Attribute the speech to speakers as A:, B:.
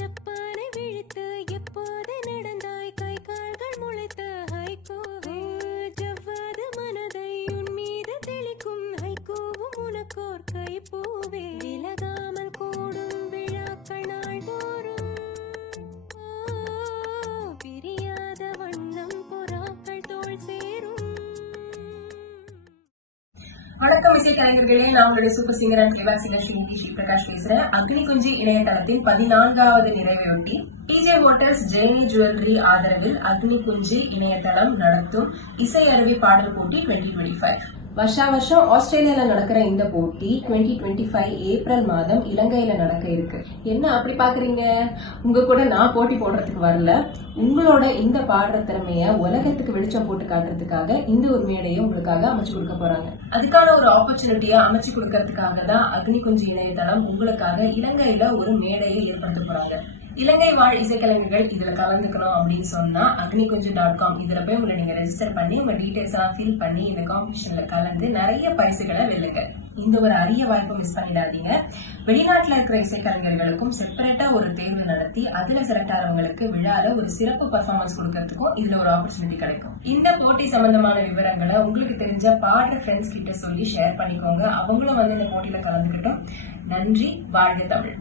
A: ஜப்பானை விழித்து எப்போது நடந்தாய்? கை கால்கள் முளைத்து ஹைகோ ஜவ்வாது மனதை உன் மீது தெளிக்கும். ஹைகோவும் உனக்கோர் கை கைப்பூவே விலக
B: வணக்கம் இசை கலைஞர்களே நான் உங்களுடைய super singer and playback singer Srinidhi Sri Prakash பேசுறேன். அக்னி குஞ்சி இணையதளத்தின் பதினான்காவது நிறைவையொட்டி டிஜே மோட்டர்ஸ் ஜெயனி ஜுவல்லரி ஆதரவில் அக்னி குஞ்சி இணையதளம் நடத்தும் இசை அருவி பாடல் போட்டி டுவெண்ட்டி டுவெண்ட்டி ஃபைவ் வருஷா வருஷம் ஆஸ்திரேலியால நடக்கிற இந்த போட்டி 2025 ஃபைவ் ஏப்ரல் மாதம் இலங்கையில நடக்க இருக்கு. என்ன அப்படி பாக்குறீங்க? உங்க கூட நான் போட்டி போடுறதுக்கு வரல. உங்களோட இந்த பாடுற திறமைய உலகத்துக்கு வெளிச்சம் போட்டு காட்டுறதுக்காக இந்த ஒரு மேடையை உங்களுக்காக அமைச்சு கொடுக்க போறாங்க. அதுக்கான ஒரு ஆப்பர்ச்சுனிட்டியை அமைச்சு கொடுக்கறதுக்காக தான் அக்னி குஞ்சு இணையதளம் உங்களுக்காக இலங்கையில ஒரு மேடையை ஏற்படுத்த போறாங்க. இலங்கை வாழ் இசைக்கலைஞர்கள் இதுல கலந்துக்கணும் அப்படின்னு சொன்னா அக்னி கொஞ்சம் டாட் காம் இதுல போய் உங்களை நீங்க ரெஜிஸ்டர் பண்ணி உங்க டீடைல்ஸ் எல்லாம் ஃபில் பண்ணி இந்த காம்படிஷன்ல கலந்து நிறைய பரிசுகளை வெல்லுங்க. இந்த ஒரு அரிய வாய்ப்பை மிஸ் பண்ணிடாதீங்க. வெளிநாட்டுல இருக்கிற இசைக்கலைஞர்களுக்கும் செப்பரேட்டா ஒரு தேர்வு நடத்தி அதுல செலக்ட் ஆகிறவங்களுக்கு விழால ஒரு சிறப்பு பர்ஃபார்மன்ஸ் கொடுக்கறதுக்கும் இதுல ஒரு ஆப்பர்ச்சுனிட்டி கிடைக்கும். இந்த போட்டி சம்பந்தமான விவரங்களை உங்களுக்கு தெரிஞ்ச பாடுற ஃப்ரெண்ட்ஸ் கிட்ட சொல்லி ஷேர் பண்ணிக்கோங்க. அவங்களும் வந்து இந்த போட்டியில கலந்துக்கிட்டோம். நன்றி வாழ்க தமிழ்.